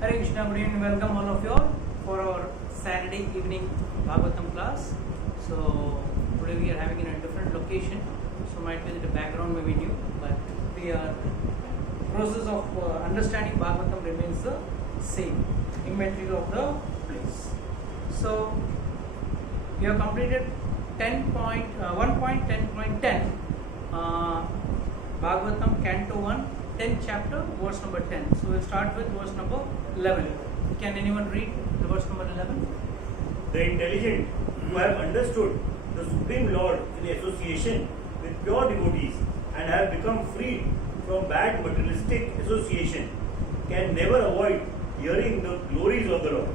Hare Krishna, good evening, welcome all of you all for our Saturday evening Bhagavatam class. So today we are having in a different location, so might be the background may be new, but we are process of understanding Bhagavatam remains the same, immaterial of the place. So we have completed 1.10.10 Bhagavatam Canto 1, 10th chapter, verse number 10. So we'll start with verse number 11. Can anyone read the verse number 11? The intelligent who have understood the Supreme Lord in association with pure devotees and have become freed from bad materialistic association can never avoid hearing the glories of the Lord,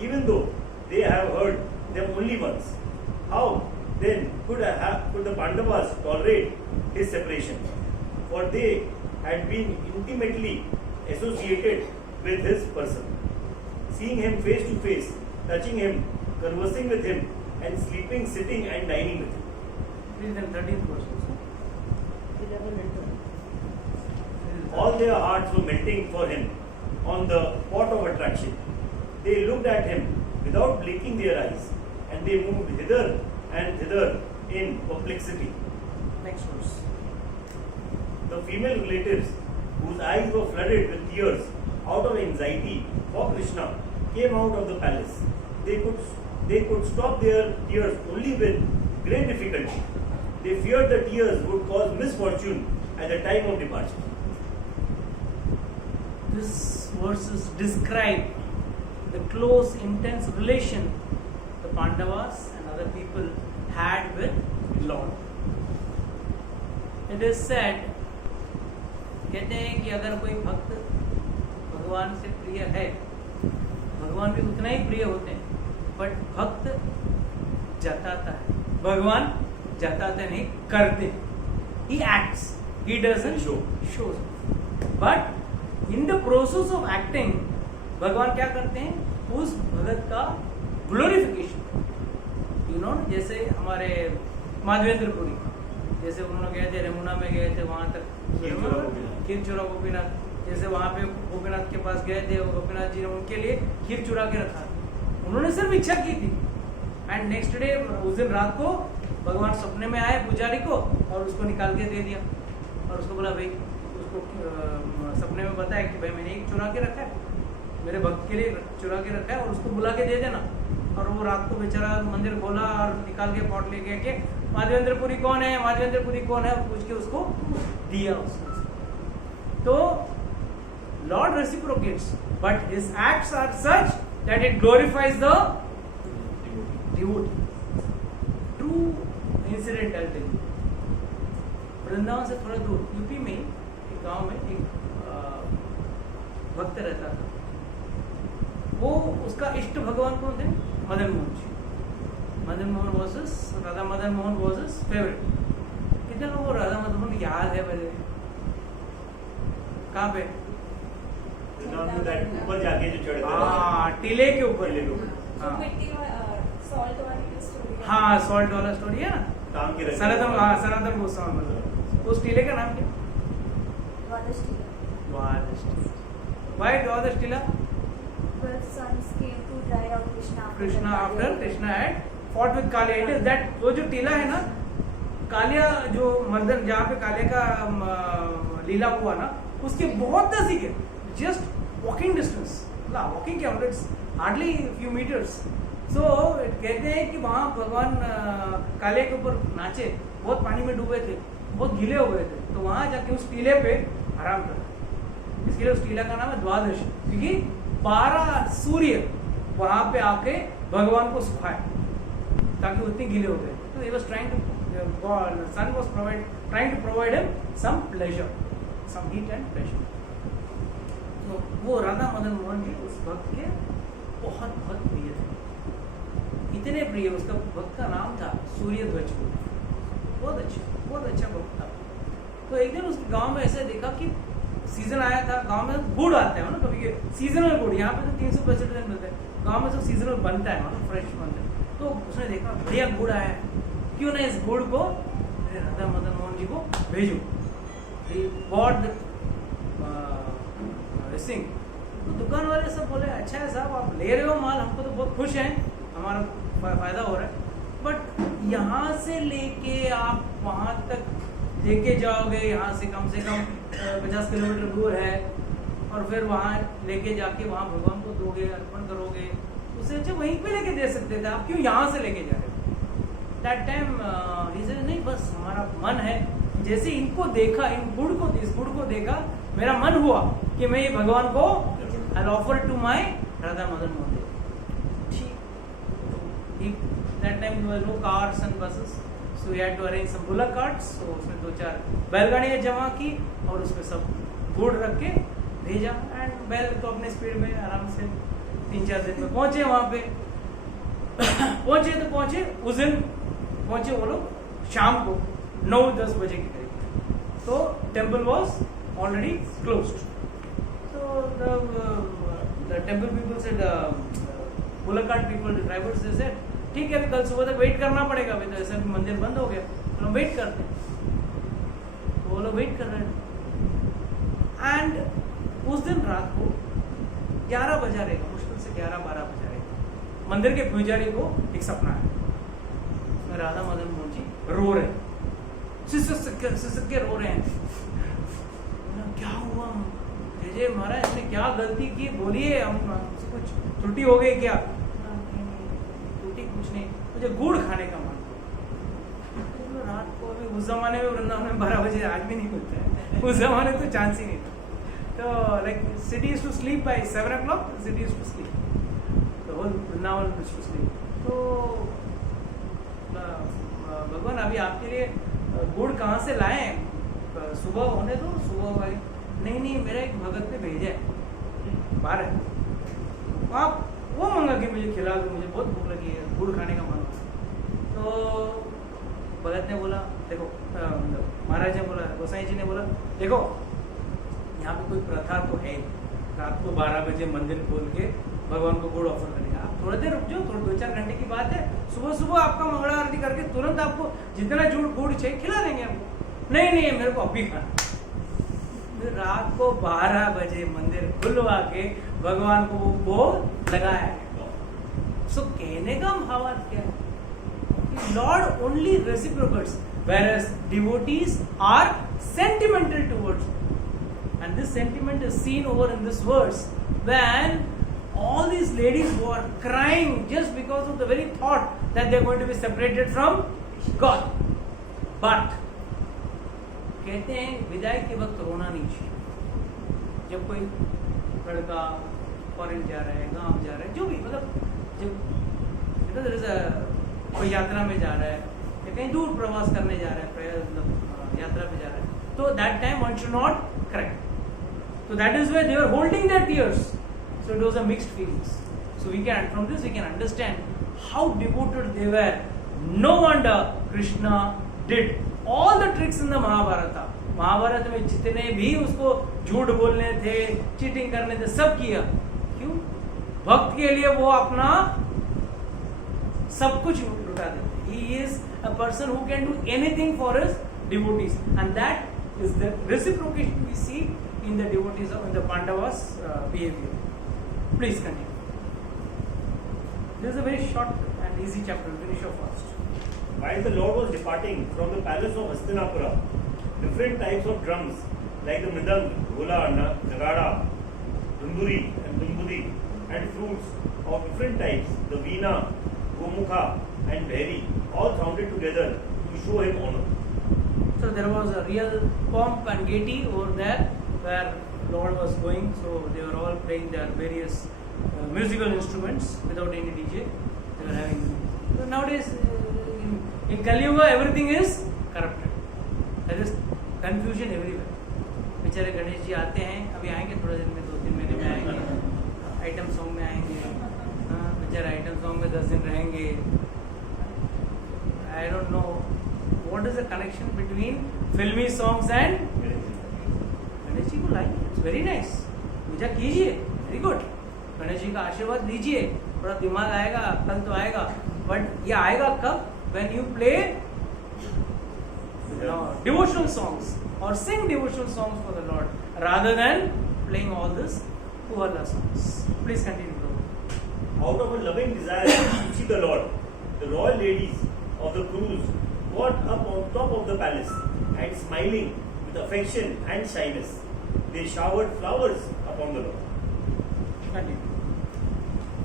even though they have heard them only once. How then could the Pandavas tolerate his separation? For they had been intimately associated with his person, seeing him face to face, touching him, conversing with him, and sleeping, sitting, and dining with him. Please then 13th verse also. All their hearts were melting for him on the pot of attraction. They looked at him without blinking their eyes, and they moved hither and thither in perplexity. Next verse. The female relatives, whose eyes were flooded with tears out of anxiety for Krishna, came out of the palace. They could stop their tears only with great difficulty. They feared the tears would cause misfortune at the time of departure. This verses describe the close, intense relation the Pandavas and other people had with Lord. It is said, कहते हैं कि अगर कोई भक्त भगवान से प्रिय है, भगवान भी उतना ही प्रिय होते हैं, बट भक्त जताता है, भगवान जताते नहीं, करते. He acts, he doesn't shows. But in the process of acting, भगवान क्या करते हैं? उस भगत का ग्लोरिफिकेशन. You know, जैसे हमारे माधवेंद्रपुरी, जैसे उन्होंने गए थे, यमुना में गए थे, वहां तक खीर-चूरा गोपीनाथ, जैसे वहां पे गोपीनाथ के पास गए थे, गोपीनाथ जी ने उनके लिए खीर चुरा के रखा. उन्होंने सिर्फ इच्छा की थी, एंड नेक्स्ट डे उस दिन रात को भगवान सपने में आए पुजारी को और उसको निकाल के दे दिया, और उसको बोला भाई, उसको सपने में बताया कि भाई मैंने एक चुरा के रखा है, मेरे भक्त के लिए चुरा के रखा है, और उसको बुला के दे देना. और वो रात को बेचारा मंदिर खोला और निकाल के पॉट ले गया कि माधवेंद्रपुरी कौन है, माधवेंद्रपुरी कौन है, पूछ के उसको दिया उसको. तो lord reciprocates, but his acts are such that it glorifies the devotee. True incident I tell you. Vrindavan से थोड़ा दूर यूपी में एक गांव में एक भक्त रहता था. वो उसका इष्ट भगवान कौन थे? Madan Mohan ji. Madan Mohan versus Radha Madan Mohan versus favourite. कितने लोगों को राधा मदन मोहन याद है? पहले कहाँ पे? ऊपर जाके जो चढ़ गए, टीले के ऊपर. हाँ, सॉल्ट वाला स्टोरी है ना, सनातन गोस्वामी. उस टीले का नाम क्या? Why Dwadash Tila? Sons came to drive out Krishna after Krishna had fought with Kalia. It is that वो जो टीला है ना, कालिया जो मर्दन जहाँ पे कालिया का लीला हुआ ना, उसके बहुत नजदीक है. जस्ट वॉकिंग डिस्टेंस, वॉकिंग क्या मतलब, हार्डली फ्यू मीटर्स. सो कहते हैं कि वहाँ भगवान कालिया के ऊपर नाचे, बहुत पानी में डूबे थे, बहुत गीले हो गए थे, तो वहाँ जाके उस टीले पे आराम कर. इसके लिए उस टीला का नाम है द्वादश, क्योंकि 12 सूर्य वहां पे आके भगवान को सुखाए, ताकि उतने गीले हो गए. तो he was trying to, sun was trying to provide him some pleasure, some heat and pleasure. तो वो राधा मदन मोहन जी उस भक्त के बहुत बहुत प्रिय थे. इतने प्रिय, उसका भक्त का नाम था सूर्य ध्वज. बहुत अच्छा भक्त था. तो एक दिन उस गांव में ऐसे देखा कि सीजन आया था. गांव में गुड़ आता है ना, कभी सीजनल गुड़, यहाँ पे तो 365 दिन मिलता है, गांव में सब सीजनल बनता है, मतलब फ्रेश बनता है. तो उसने देखा बढ़िया गुड़ आया है, क्यों ना इस गुड़ को राधा मदन मोहन जी को भेजो. बॉट द तो दुकान वाले सब बोले अच्छा है साहब, आप ले रहे हो माल, हमको तो बहुत खुश हैं, हमारा फायदा हो रहा है, बट यहाँ से लेके आप वहाँ तक लेके जाओगे, यहाँ से कम 50 किलोमीटर दूर है, और फिर वहाँ लेके जाके वहाँ भगवान को दोगे, अर्पण करोगे, उससे अच्छा वहीं पे लेके दे सकते थे, आप क्यों यहाँ से लेके जा रहे हो? दैट टाइम नहीं, बस हमारा मन है, जैसे इनको देखा, इस गुड़ को देखा, मेरा मन हुआ कि मैं ये भगवान को I offer to my Radha Madan Mohan. ठीक, that time there was no cars and buses, so we had to arrange some bullock carts, सो उसमें 2-4 बैलगाड़ियाँ जमा की और उसमें सब गुड़ रख के भेजा, एंड बैल तो अपने स्पीड में आराम से 3-4 दिन में पहुंचे वहां पे। पहुंचे उस दिन पहुंचे वो लोग शाम को 9-10 बजे के करीब, तो temple was already closed. So the temple people said, bullock cart people, the drivers, they said, ठीक है, अभी कल सुबह तक वेट करना पड़ेगा, अभी तो ऐसा मंदिर बंद हो गया, तो हम वेट करते हैं। तो वो लोग वेट कर रहे हैं, एंड उस दिन रात को 11 बजा रहेगा, मुश्किल से 11-12 बजा रहेगा, मंदिर के पुजारी को एक सपना है, उसमें राधा मदन मोहन जी रो रहे हैं, सिसक के रो रहे हैं। क्या हुआ जय महाराज, हमने क्या गलती की, बोलिए, हमसे कुछ त्रुटि हो गई क्या? त्रुटि कुछ नहीं, मुझे गुड़ खाने का मन। तो रात को अभी उस जमाने में वृंदावन में 12 बजे आज भी नहीं मिलता है, उस जमाने तो चांस ही नहीं था। तो like city is to sleep by 7 o'clock, city is to sleep, तो whole Vrindavan is to sleep. तो भगवान अभी आपके लिए गुड़ कहाँ से लाए? सुबह होने दो, सुबह भाई। नहीं, मेरा एक भगत ने भेजा है बाहर है, आप वो मंगा के मुझे खिला दो, मुझे बहुत भूख लगी है, गुड़ खाने का मन। तो भगत ने बोला, देखो, महाराज ने बोला, गोसाई जी ने बोला, देखो यहाँ पे कोई प्रथा तो है, रात को 12 बजे मंदिर खोल के भगवान को गुड़ ऑफर करेगा, आप थोड़ी देर रुक जाओ, थोड़े 2-4 घंटे की बात है, सुबह आपका मंगला आरती करके तुरंत आपको जितना गुड़ चाहिए खिला देंगे आपको। नहीं, मेरे को अभी खाना। रात को 12 बजे मंदिर खुलवा के भगवान को वो भोग लगाया। सो कहने का भावार्थ क्या है? Lord only reciprocates, whereas devotees are sentimental towards him, and this sentiment is seen over in this verse when all these ladies were crying just because of the very thought that they are going to be separated from God. But कहते हैं विदाई के वक्त रोना नहीं चाहिए। जब कोई लड़का फॉरेन जा रहा है, गांव जा रहा है, जो भी, मतलब जब कोई यात्रा में जा रहा है या कहीं दूर प्रवास करने जा रहा है, मतलब यात्रा पे जा रहा है, तो that time one should not cry. So that is why they were holding their tears. So it was a mixed feelings. So from this we can understand how devoted they were. No wonder Krishna did all the tricks in the Mahabharata. Mahabharata में जितने भी उसको झूठ बोलने थे, cheating करने थे, सब किया। क्यों? भक्त के लिए वो अपना सब कुछ लुटा देते। He is a person who can do anything for his devotees, and that is the reciprocation we see in the devotees of the Pandavas' behavior. Please continue. This is a very short and easy chapter. Finish off fast. While the Lord was departing from the palace of Hastinapura, different types of drums like the mridang, gola, nagada, dunduri and dumbudi, and flutes of different types, the veena, gomukha and bheri, all sounded together to show him honor. So there was a real pomp and gaiety over there where Lord was going. So they were all playing their various musical instruments without any DJ. They were having. So nowadays in Kali Yuga everything is corrupted. There is confusion everywhere. बेचारे गणेश जी आते हैं, अभी आएंगे थोड़े दिन में, 2-3 महीने में आएंगे, आइटम सॉन्ग में आएंगे, बेचारे आइटम सॉन्ग में 10 दिन रहेंगे। I don't know what is the connection between filmy songs and Ganesh ji को लाइए, इट्स वेरी नाइस, पूजा कीजिए, वेरी गुड, गणेश जी का आशीर्वाद लीजिए, थोड़ा दिमाग आएगा, अक्ल तो आएगा, बट ये आएगा कब? When you play devotional songs or sing devotional songs for the Lord, rather than playing all this Kuala songs. Please continue, Prabhu. Out of a loving desire to see the Lord, the royal ladies of the cruise got up on top of the palace and smiling with affection and shyness, they showered flowers upon the Lord. Continue.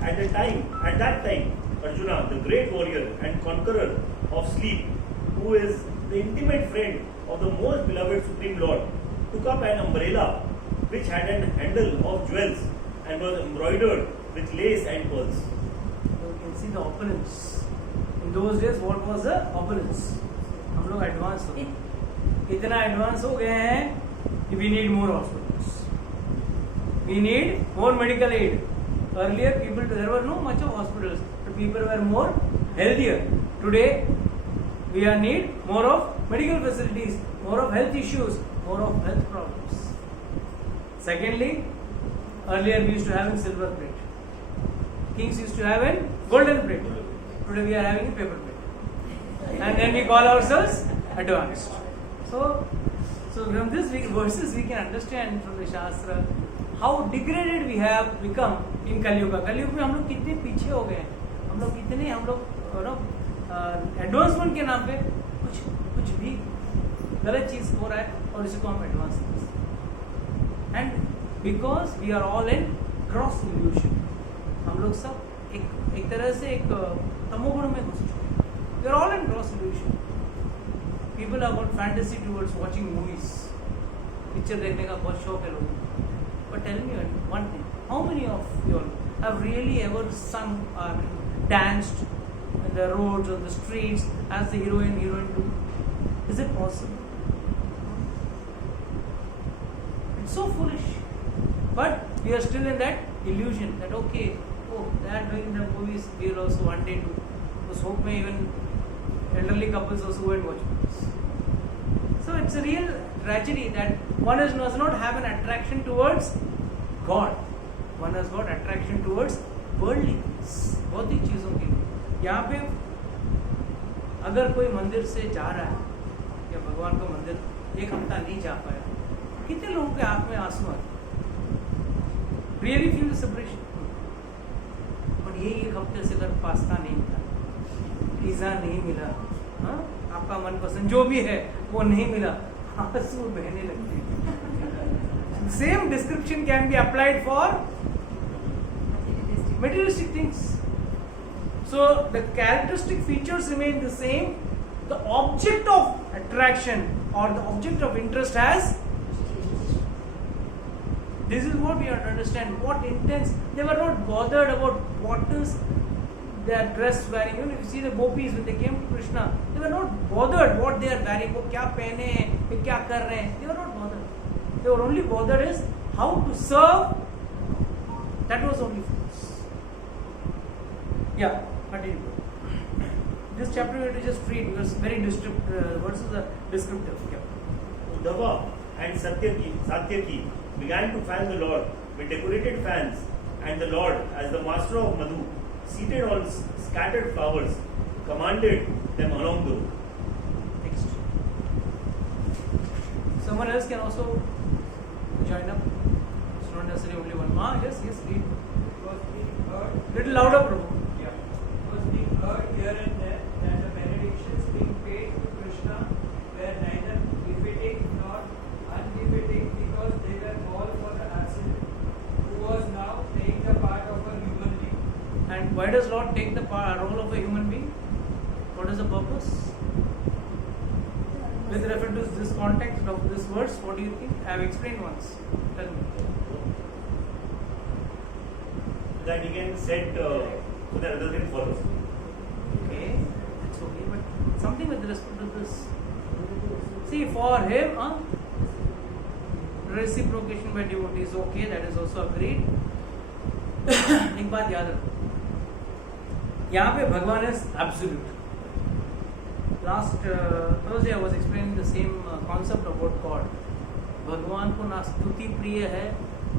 At that time, Arjuna, the great warrior and conqueror of sleep, who is the intimate friend of the most beloved Supreme Lord, took up an umbrella which had an handle of jewels and was embroidered with lace and pearls. So you can see the opulence. In those days, what was the opulence? हम लोग advance हो गए, इतना advance हो गए हैं कि we need more hospitals, we need more medical aid. Earlier, there were no much of hospitals, but people were more healthier. Today, we need more of medical facilities, more of health issues, more of health problems. Secondly, earlier we used to have in silver plate. Kings used to have in golden plate. Today we are having in paper plate. And then we call ourselves advanced. So from this verses we can understand from the Shastra how degraded we have become in Kali Yuga. Kali Yuga में हम लोग कितने पीछे हो गए हैं, हम लोग एडवांसमेंट के नाम पे कुछ भी गलत चीज हो रहा है और इसी को हम एडवांस समझते हैं. And because we are all in cross illusion, हम लोग सब एक तरह से एक तमोगुण में घुस चुके हैं. We are all in cross illusion. People are got fantasy towards watching movies, picture देखने का बहुत शौक है लोगों को. But tell me one thing, how many of you all have really ever some danced in the roads or the streets as the heroine do? Is it possible? It's so foolish. But we are still in that illusion that okay, they are doing the movies, we will also one day do. Because hope may even elderly couples also go and watch movies. So it's a real tragedy that one does not have an attraction towards God. One has got attraction towards worldly things, भौतिक चीजों के लिए. यहाँ पे अगर कोई मंदिर से जा रहा है या भगवान का मंदिर एक हफ्ता नहीं जा पाया, कितने लोगों के आंख में आंसू आते, really feel the separation. But ये एक हफ्ते से अगर पास्ता नहीं मिला, पिज्जा नहीं मिला, आपका मनपसंद जो भी है वो नहीं मिला, आंसू बहने लगते हैं. Same description can be applied for materialistic things. So the characteristic features remain the same. The object of attraction or the object of interest has. This is what we have to understand. What intents, they were not bothered about what is their dress wearing. Even if you see the gopis when they came to Krishna, they were not bothered what they are wearing. वो क्या पहने हैं, ये क्या कर रहे हैं. They were not bothered. They were only bothered is how to serve. That was only. Yeah, continue. This chapter we have to just read because very descriptive. Verses are descriptive. Yeah. Uddhava and Satyaki began to fan the Lord with decorated fans, and the Lord, as the master of Madhu, seated on scattered flowers, commanded them along the road. Next. Someone else can also join up. It's not necessarily only one. Yes, read. Little louder, Prabhu. Heard here and there that the benedictions being paid to Krishna were neither befitting nor unbefitting because they were all for the accident, who was now playing the part of a human being. And why does Lord take the role of a human being? What is the purpose? With reference to this context of this verse, what do you think? I have explained once. Tell me. That he can set so that other things follows. Okay, that's okay, but something with respect to this. See, for him, reciprocation by devotees, okay, that is also agreed. एक बात याद रखो, यहाँ पे भगवान is absolute. Last Thursday I was explaining the same concept about God. भगवान को ना स्तुति प्रिय है,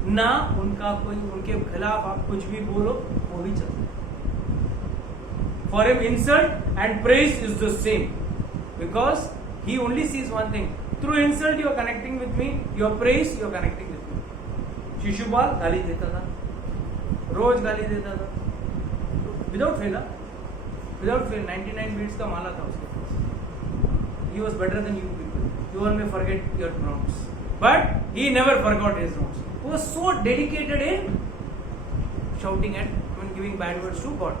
ना उनका कोई उनके खिलाफ आप कुछ भी बोलो वो भी चलता है. For him, insult and praise is the same, because he only sees one thing. Through insult, you are connecting with me. Your praise, you are connecting with me. Shishupal गाली देता था, रोज गाली देता था, विदाउट फेल, 99 बीट्स का माला था उसके पास. He was better than you people. You all may forget your notes, but he never forgot his notes. He was so dedicated in shouting and giving bad words to God.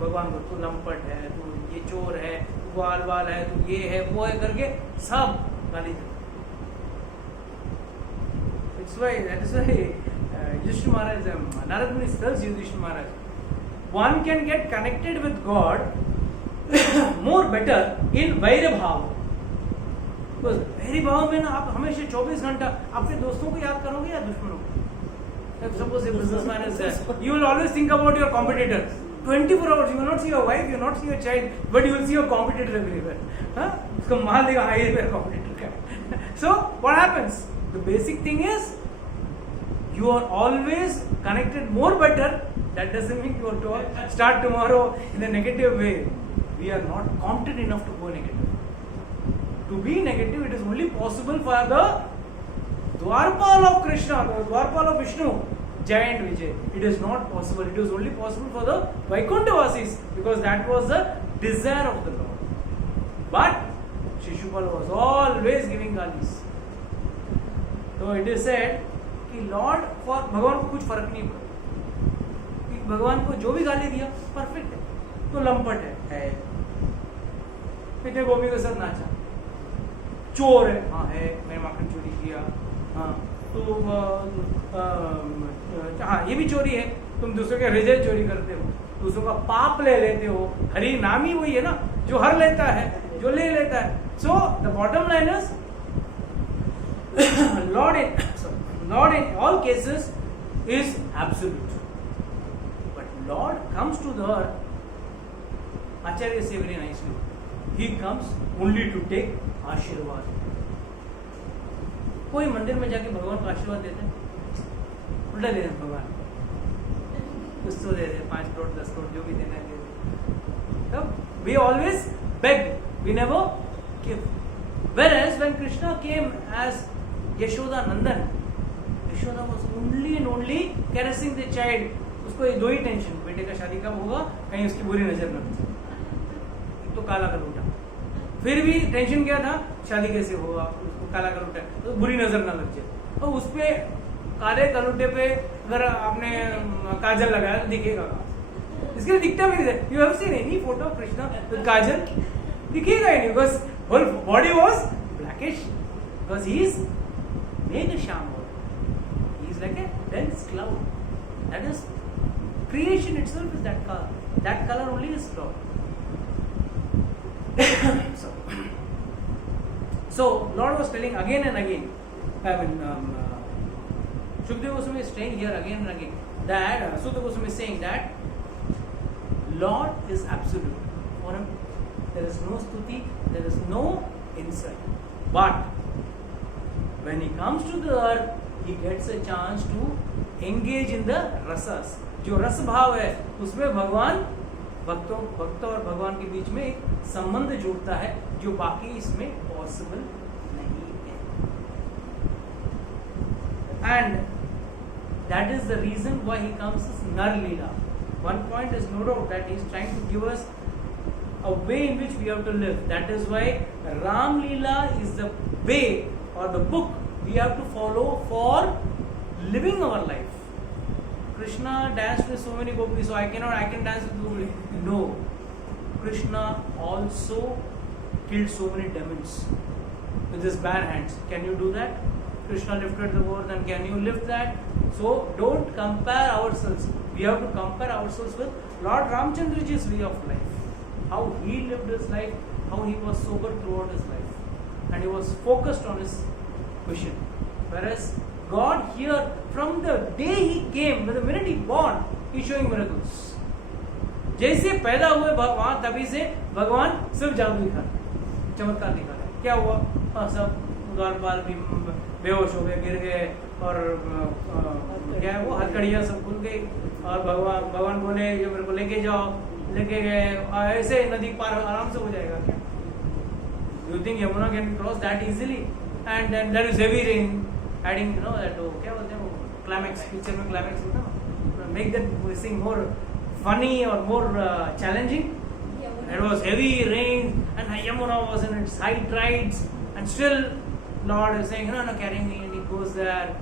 भगवान को तू लंपट है, तू ये चोर है, तू बाल है, तू ये है वो है करके सब गाली देता. That is why Yudhishthira Maharaj, Narad Muni tells Yudhishthira Maharaj, one can get connected with God more better in Vaira Bhav. Because Vaira Bhav में ना आप हमेशा 24 घंटा अपने दोस्तों को याद करोगे या दुश्मनों को? Suppose a businessman is there, you will always think about your competitors. 24 hours, you will not see your wife, you will not see your child, but you will see your competitor everywhere. उसको मान देगा हाँ ये मेरा competitor का. So what happens? The basic thing is you are always connected more better. That doesn't mean you have to start tomorrow in a negative way. We are not competent enough to go negative. To be negative, it is only possible for the Dwarpal of Krishna, the Dwarpal of Vishnu, giant Vijay. It is not possible. It is only possible for the Vaikuntavasis because that was the desire of the Lord. But Shishupal was always giving galis. So it is said कि Lord for भगवान को कुछ फर्क नहीं पड़ा कि भगवान को जो भी गाली दिया परफेक्ट है, तो लंपट है, कितने गोपी के साथ नाचा, चोर है, हाँ है, मैंने माखन चोरी किया, हाँ तो हाँ ये भी चोरी है, तुम दूसरों के हृदय चोरी करते हो, दूसरों का पाप ले लेते हो. हरि नाम ही वही है ना जो हर लेता है, जो ले लेता है. So the bottom line is Lord in all cases is absolute, but Lord comes to the earth. Acharya say very nicely, he comes only to take आशीर्वाद. कोई मंदिर में जाके भगवान को आशीर्वाद देते हैं? उल्टा दे देते भगवान, कुछ तो दे दे, 5 करोड़ 10 करोड़ जो भी देना है दे दे. तब we always beg, we never give. Whereas when Krishna came as Yashoda Nandan, Yashoda was only and only caressing the child. उसको दो ही टेंशन, बेटे का शादी कब होगा, कहीं उसकी बुरी नजर न लग जाए. तो काला कलूटा, फिर भी टेंशन क्या था, शादी कैसे होगा, उसको काला कलूटा तो बुरी नजर ना लग जाए. तो उस पे काले कलूटे पे अगर आपने काजल लगाया तो दिखेगा, इसके लिए दिखता भी नहीं. You have seen any photo of Krishna with kajal? दिखेगा ही नहीं, because whole body was blackish, because he is Megha-Shyam. He is like a dense cloud. That is, creation itself is that color. That color only is Lord. So Lord was telling again and again, I mean, Shukadeva Goswami is saying here again and again that Sutta Goswami is saying that Lord is absolute. For him, there is no stuti, there is no insult. But when he comes to the earth, he gets a chance to engage in the rasas. जो रस भाव है उसमें भगवान भक्त और भगवान के बीच में एक संबंध जुड़ता है जो बाकी इसमें पॉसिबल नहीं है. And that is the reason why he comes as Nar Leela. One point is no doubt that he is trying to give us a way in which we have to live. That is why Ram Leela is the way or the book we have to follow for living our life. Krishna danced with so many gopis, so I can dance with gopis. No. Krishna also killed so many demons with his bare hands. Can you do that? Krishna lifted the world, and can you lift that? So don't compare ourselves. We have to compare ourselves with Lord Ramchandraji's way of life. How he lived his life, how he was sober throughout his life. And he was focused on his vision. Whereas God here, from the day he came, the minute he born, he is showing miracles. जैसे पैदा हुए वहां तभी से भगवान सिर्फ जादू दिखा रहे, चमत्कार दिखा रहे. क्या हुआ? सब द्वारपाल भी बेहोश हो गए, गिर गए, और क्या है वो हथकड़ियां सब खुल गई, और भगवान बोले ये मेरे को लेके जाओ, लेके गए. ऐसे नदी पार आराम से हो जाएगा क्या? You think Yamuna can cross that easily? And then there is heavy rain, adding that क्या बोलते हैं वो climax, picture में climax होता है, make that scene more funny or more challenging. It was heavy rain and Yamuna was in its high tides, and still Lord is saying, no, carry me, and he goes there,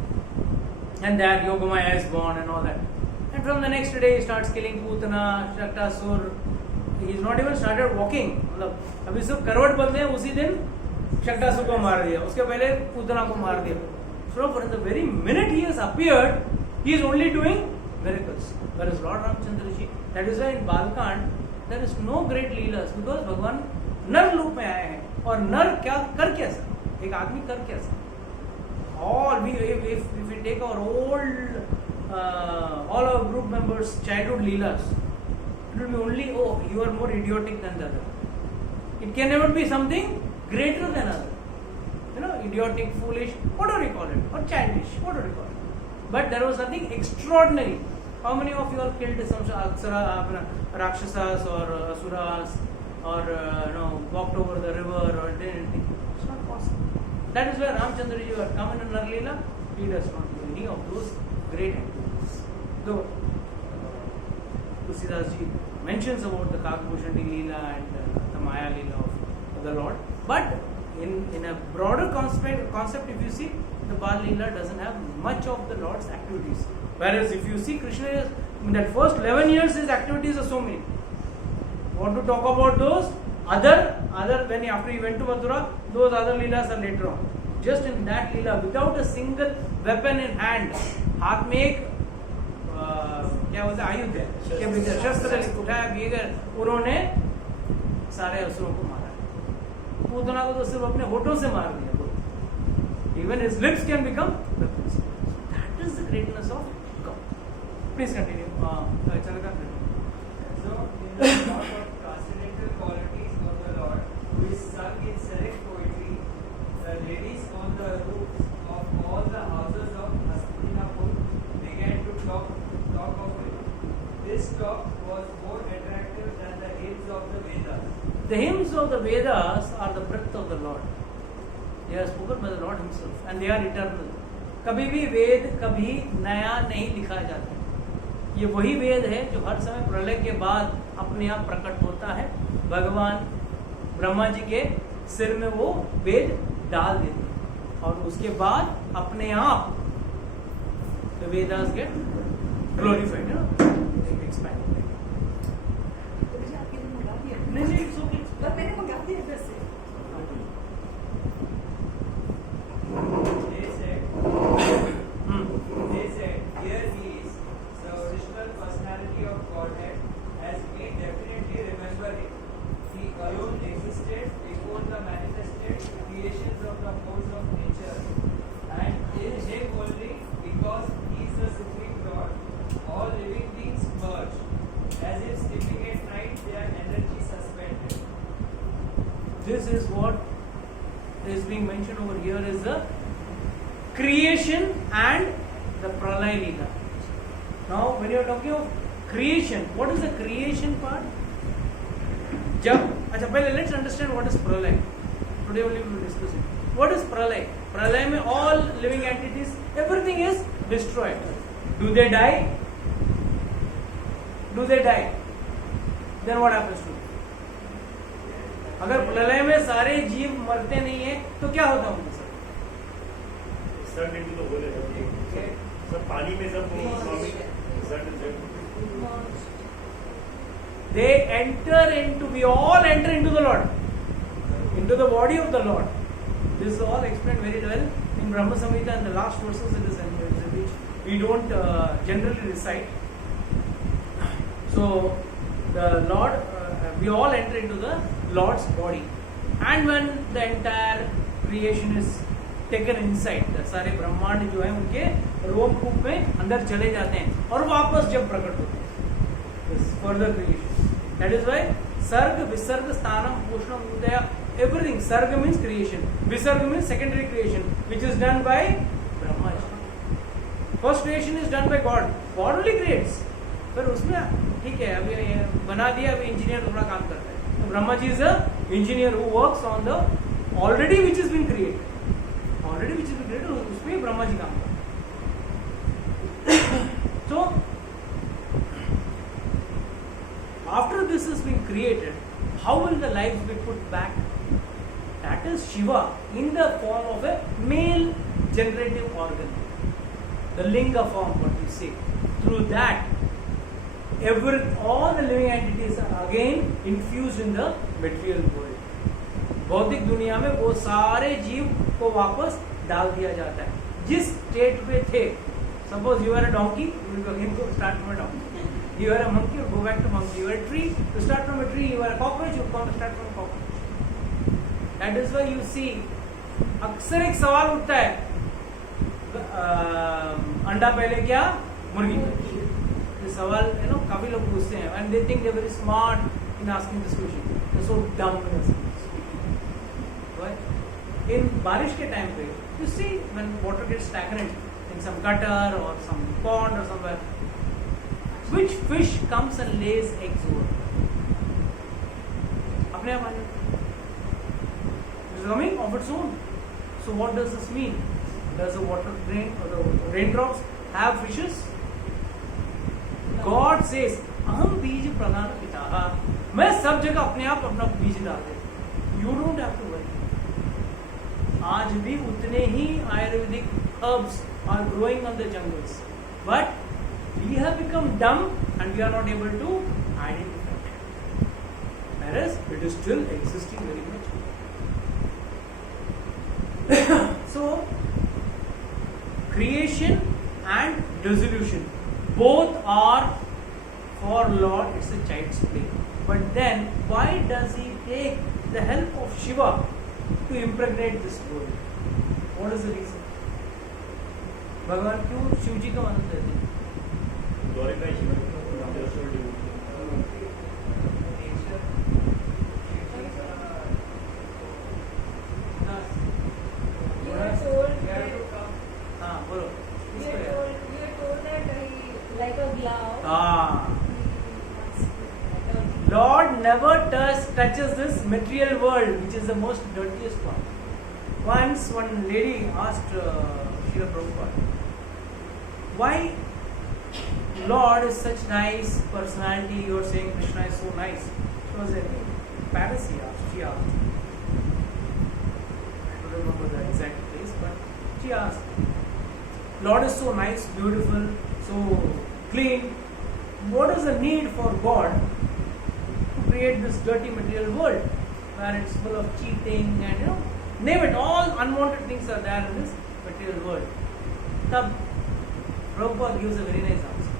and there Yogamaya is born and all that. And from the next day he starts killing Putana, Shaktasur. He's not even started walking. मतलब अभी सिर्फ करवट बदले हैं, उसी दिन शक्टासुर को मार दिया, उसके पहले पूतना को मार दिया. So for the very minute he has appeared, he is only doing miracles. Whereas Lord Ramchandra Ji, that is why in Balkand there is no great leelas, because भगवान नर रूप में आए हैं. और नर क्या कर क्या सकता, एक आदमी कर क्या सकता. All we if we take our all our group members childhood leelas, it will be only, oh, you are more idiotic than the other. It can never be something greater than other. You know, idiotic, foolish, whatever you call it, or childish, whatever you call it. But there was nothing extraordinary. How many of you all killed some Rakshasas or Asuras, or walked over the river or did anything? It's not possible. That is where Ramchandra Ji had come in a Narleela. He does not do any of those great activities. Though Tulsidas Ji mentions about the Kakabhushani Leela and the Maya Leela of the Lord. But in a broader concept, if you see, the Bal Leela doesn't have much of the Lord's activities. Whereas if you see Krishna, in that first 11 years, his activities are so many. Want to talk about those? Other when after he went to Mathura, those other Leelas are later on. Just in that Leela, without a single weapon in hand, हाथ में एक क्या बोलते आयुध है, क्या शस्त्र उठाया बिगड़, उन्होंने सारे असुरों को मारा. पूतना को तो सिर्फ अपने होठों से मार दिया. Even his lips can become weapons. That is the greatness of God. Please continue. So, in the lot of transcendental qualities of the Lord, who is sung in select poetry, the ladies on the roofs of all the houses of Hastinapur began to talk of it. This talk was more attractive than the hymns of the Vedas. The hymns of the Vedas are the breath of the Lord. They are spoken by the Lord Himself, and they are eternal. कभी भी वेद कभी नया नहीं लिखा जाता. ये वही वेद है जो हर समय प्रलय के बाद अपने आप प्रकट होता है. भगवान ब्रह्मा जी के सिर में वो वेद डाल देते हैं, और उसके बाद अपने आप the Vedas get glorified, expand. नहीं, it's okay. They said, here he is, the original personality of Godhead, as we definitely remember him. He alone existed before the manifested creations of the force of nature, and in him only, because he is the supreme Lord, all living beings merge, as if sleeping at night their energy suspended. This is what is being mentioned over here is the creation and the Pralay Leela. Now, when you are talking of creation, what is the creation part? Let's understand what is Pralay. Today only we will discuss it. What is Pralay? Pralay mein all living entities, everything is destroyed. Do they die? Do they die? Then what happens to them? अगर प्रलय में सारे जीव मरते नहीं है तो क्या होता उनके साथ? सब पानी में सब They enter into, we all enter into the Lord, into the body of the Lord. This is all explained very well in Brahma Samhita, and the last verses it is which we don't generally recite. So the Lord, we all enter into the Lord's body, and when the entire creation is taken inside, the सारे ब्रह्मांड जो है उनके रोमकूप में अंदर चले जाते हैं और वापस जब प्रकट होते हैं. This further creation. That is why सर्ग विसर्ग स्थानम पोषणम उदय, everything. सर्ग means creation, visarga means secondary creation, which is done by Brahma. First creation is done by God. God only creates. पर उसमें ठीक है, अभी बना दिया, अभी इंजीनियर थोड़ा काम करता है. So Brahma ji is a engineer who works on the already which has been created. Already which has been created, उसमें ब्रह्मा जी काम करते हैं. So, after this has been created, how will the lives be put back? That is Shiva in the form of a male generative organ. The linga form, what we say. Through that, all the living entities are again infused in the material world. भौतिक दुनिया में वो सारे जीव को वापस डाल दिया जाता है जिस स्टेट पे थे. Suppose you are a donkey, you will again go start from a donkey. You are a monkey, you go back to monkey. You are a tree, you start from a tree. You are a cockroach, you start from a cockroach. That is why you see, अक्सर एक सवाल उठता है, अंडा पहले क्या, मुर्गी. ये सवाल काफी लोग पूछते हैं, and they think they are very smart in asking this question. They are so dumb in asking this. Why? In बारिश के टाइम पे, you see when water gets stagnant in some gutter or some pond or somewhere, which fish comes and lays eggs over? अपने आप आने. It is coming of its own. So what does this mean? Does the water rain or the raindrops have fishes? God says, अहम बीज प्रदान पिता. मैं सब जगह अपने आप अपना बीज डाल देता. You don't have to worry. आज भी उतने ही Ayurvedic herbs are growing on the jungles, but we have become dumb and we are not able to identify it. Whereas it is still existing very much. So, creation and dissolution both are for Lord, it's a child's play. But then, why does he take the help of Shiva to impregnate this world? What is the reason? भगवान क्यों शिव जी का मदद लेते हैं? Glorify Shiva. Just to do. You are told हाँ बोलो. you are told that he like a glove. हाँ. He wants to Lord never touches this material world, which is the most dirtiest one. Once one lady asked Srila Prabhupada, why Lord is such nice personality, you are saying Krishna is so nice. She was in Paris, she asked. I don't remember the exact place, but she asked, Lord is so nice, beautiful, so clean. What is the need for God to create this dirty material world where it's full of cheating and name it, all unwanted things are there in this material world? Tab Prabhupada gives a very nice answer.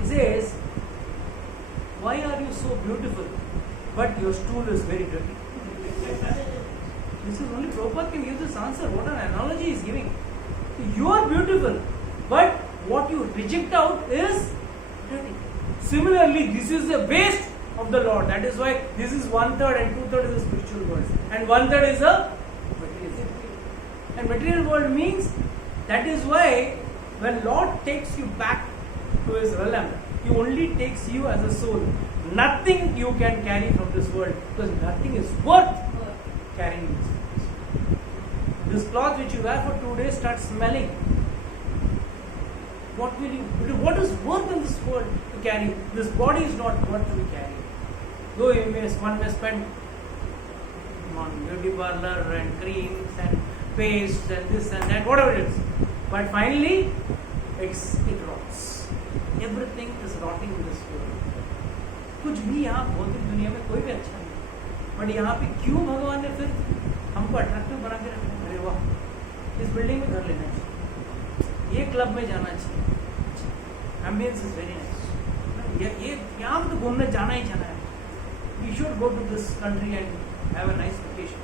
He says, why are you so beautiful but your stool is very dirty? This is only Prabhupada can give this answer. What an analogy he is giving. You are beautiful, but what you reject out is dirty. Similarly, this is the waste of the Lord. That is why this is 1/3 and 2/3 is the spiritual world, and 1/3 is the material world. And material world means, that is why when Lord takes you back to his realm, he only takes you as a soul. Nothing you can carry from this world, because nothing is worth carrying this. This cloth which you wear for 2 days starts smelling. What is worth in this world to carry? This body is not worth to be carried. Though one may spend on beauty parlor and creams and paste and this and that, whatever it is. But finally, it rots. Everything is rotting in this world. कुछ भी यहाँ भौतिक दुनिया में कोई भी अच्छा नहीं, बट यहाँ पे क्यों भगवान ने फिर हमको अट्रैक्टिव बना के रखा? अरे वाह, इस बिल्डिंग में घर लेना चाहिए, ये क्लब में जाना चाहिए, एम्बियंस इज वेरी नाइस, ये यहाँ पे तो घूमने जाना ही जाना है, you should go to this country and have a nice vacation.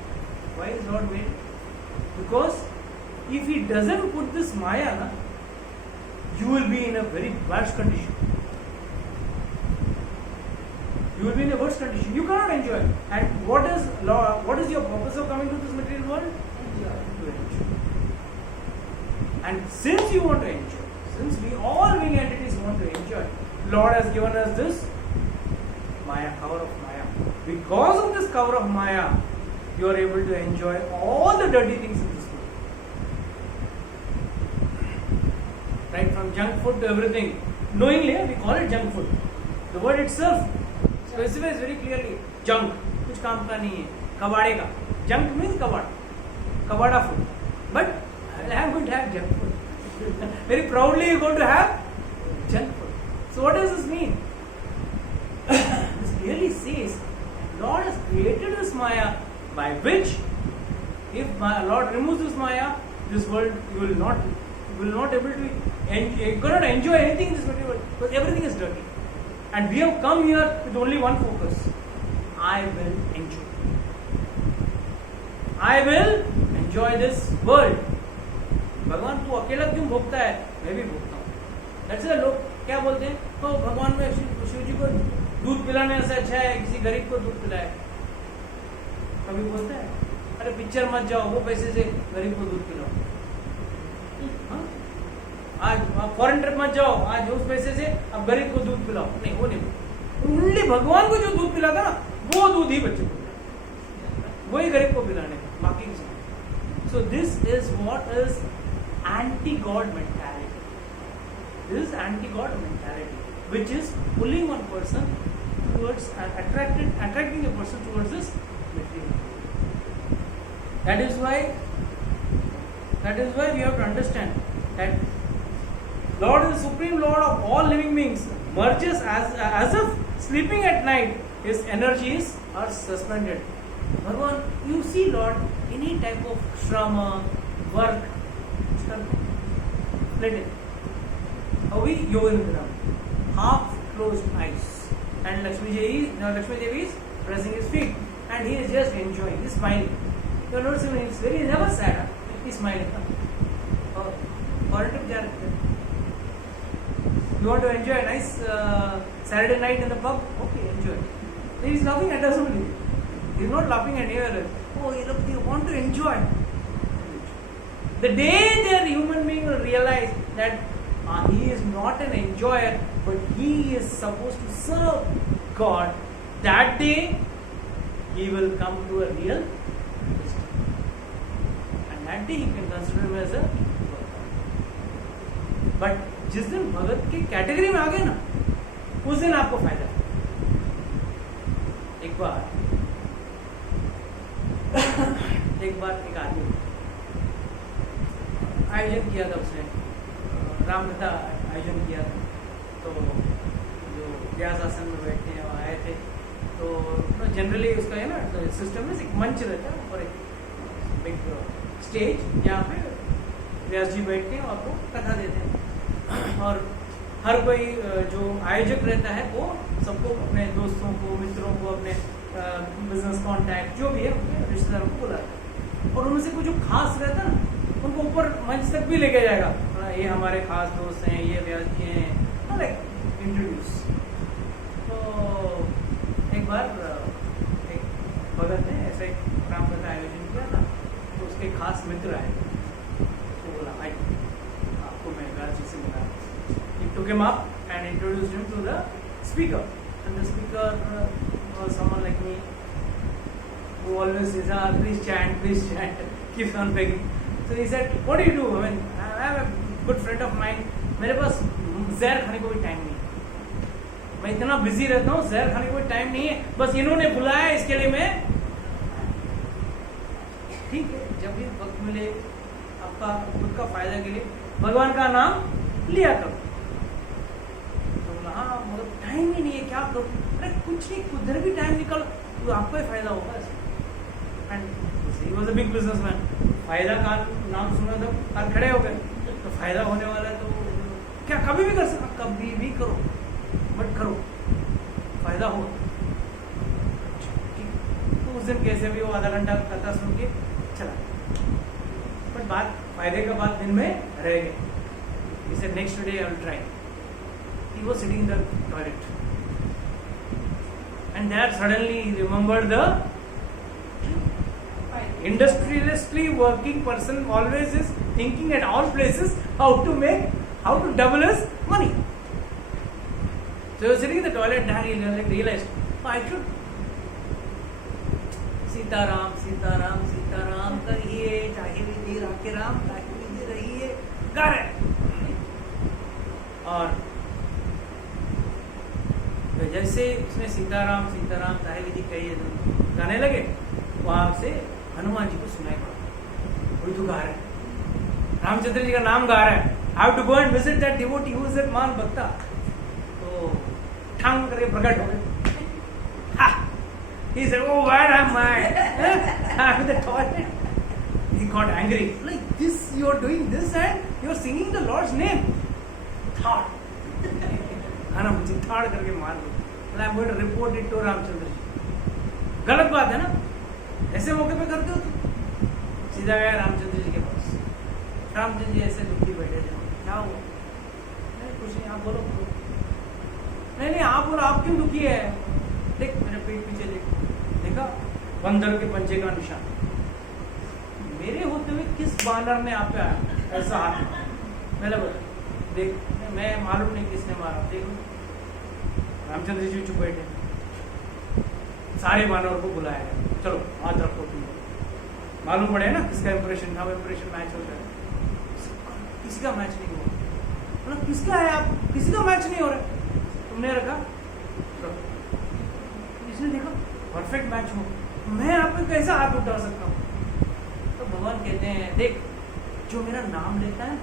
Why is not made? Because if he doesn't put this maya, you will be in a very worse condition. You will be in a worse condition. You cannot enjoy. And what is your purpose of coming to this material world? enjoy. To enjoy. And since you want to enjoy, since we all being entities want to enjoy, Lord has given us this maya, cover of maya. Because of this cover of maya, you are able to enjoy all the dirty things in this world. Right, from junk food to everything. knowingly we call it junk food. The word itself specifies very clearly junk, कुछ काम का नहीं है, कबाड़े का. Junk means kabada food. But I am going to have junk food. Very proudly you are going to have junk food. So what does this mean? This clearly says Lord has created this Maya by which if my Lord removes this Maya, this world you will not able to you cannot enjoy anything in this material world because everything is dirty. And we have come here with only one focus. I will enjoy this world. भगवान तू अकेला क्यों भोगता है? मैं भी भोगता हूँ. That's why लोग क्या बोलते हैं? तो भगवान में शिव जी को दूध पिलाने से अच्छा है किसी गरीब को दूध पिलाए. कभी बोलता है अरे पिक्चर मत जाओ, वो पैसे से गरीब को दूध पिलाओ. आज फॉरेन ट्रिप मत जाओ, आज उस पैसे से अब गरीब को दूध पिलाओ. नहीं, वो नहीं. ओनली भगवान को जो दूध पिलाता ना वो दूध ही बच्चे को पिलाता, वही गरीब को पिलाने का, बाकी किसी को. So this is what is anti God mentality. This is anti-God mentality, which is pulling one person towards attracting a person towards this material. That is why we have to understand that Lord is the supreme Lord of all living beings, merges as if sleeping at night, his energies are suspended. Bhagavan, you see Lord, any type of shrama, work, let it. We Yogendra, half closed eyes, and Lakshmi Devi is pressing his feet, and he is just enjoying. He's smiling. You are noticing he's never sad. He's smiling. You want to enjoy a nice Saturday night in the pub? Okay, enjoy. He's laughing at us only. He's not laughing at anyone else. Oh, you want to enjoy. The day their human being will realize that he is not an enjoyer, but he is supposed to serve God. That day, he will come to a real understanding. And that day, he can consider him as a God. But जिस दिन भगत की category में आ गए ना, उस दिन आपको फायदा है. एक बार एक आदमी आयोजन किया था, उसने रामकथा आयोजन किया था. तो जो व्यास आसन में बैठते हैं वहाँ आए थे. तो जनरली उसका है ना सिस्टम में एक मंच रहता है और एक स्टेज जहाँ पे व्यास जी बैठते हैं और वो कथा देते हैं. और हर कोई जो आयोजक रहता है वो सबको अपने दोस्तों को, मित्रों को, अपने बिजनेस कॉन्टैक्ट जो भी है उनके रिश्तेदारों को बुलाता है. और उनमें से कुछ जो खास रहता है ना उनको ऊपर मंच तक भी लेके जाएगा. ये हमारे खास दोस्त हैं, ये व्यास जी हैं, लाइक इंट्रोड्यूस. तो एक बार एक भगत ने ऐसे एक रामकथा आयोजन किया था. तो उसके खास मित्र आए. तो बोला भाई आपको मैं व्यास जी से मिला. He took him up and introduced him to the speaker. And the speaker was someone like me who always says, please chant, keeps on begging. So he said, what do you do? I mean, I have a good friend of mine. मेरे पास जहर खाने को भी time नहीं है. मैं इतना busy रहता हूँ, जहर खाने को भी टाइम नहीं है. बस इन्होंने बुलाया, इसके लिए मैं ठीक है. जब भी वक्त मिले आपका खुद का फायदा के लिए भगवान का नाम लिया करो. तो बोला हाँ मतलब टाइम ही नहीं है, क्या करूँ? अरे कुछ नहीं, उधर भी टाइम निकालो तो आपको ही फायदा होगा. And he was a big businessman. फायदा का नाम सुना तो आप खड़े हो गए. तो फायदा होने वाला है तो क्या कभी भी कर सकते, कभी भी करो, बट करो, फायदा हो. तो उस दिन कैसे भी वो आधा घंटा कथा सुन के चला. बट बात फायदे का बात दिन में रह गए. He said next day I will try. He was sitting in the toilet, and there suddenly he remembered the industrialistly working person always is thinking at all places how to double his money. So he was sitting in the toilet, and he realized, oh, I should Sitaram Sitaram Sitaram करिए, चाहे विधि राखे राम, चाहे विधि रहिए, गा रहे. और तो जैसे उसने सीताराम सीताराम साहिब जी कही गाने लगे, वहां से हनुमान जी को सुनाई पड़ा कोई तो गा रहा है, रामचंद्र जी का नाम गा रहा है, I have to go and visit that devotee who is that मान भक्ता। तो ठांग करके प्रकट हो गए। He said, "Oh, where am I? I'm in the toilet." He got angry. Like this, you are doing this and you are singing the Lord's name. Thought. है ना, मुझे थाड़ करके मार दो। I am going to report it to Ramchandra ji. गलत बात है ना, ऐसे मौके पे करते हो तुम। सीधा गया रामचंद्र जी के पास। रामचंद्र जी ऐसे दुखी बैठे थे, क्या हुआ? नहीं कुछ नहीं, आप बोलो। नहीं आप बोलो, आप क्यों दुखी है? देख मेरे पेट पीछे देखा बंदर के पंजे का निशान। मेरे होते हुए किस बानर ने आप पे आया ऐसा हाथ मारा? पहले बोला देख, मैं मालूम नहीं किसने मारा, देखो। रामचंद्र जी चुप बैठे, सारे बानर को बुलाया गया, चलो हाथ रखो तुम। मालूम पड़े ना किसका इंप्रेशन था, इंप्रेशन मैच हो जाए। किसी का मैच नहीं हुआ, मतलब किसका है, आप किसी का मैच नहीं हो रहा, तुमने रखा, इसने देखा परफेक्ट मैच हो, मैं आप पे कैसा हाथ उठा सकता हूँ? तो भगवान कहते हैं देख, जो मेरा नाम लेता है,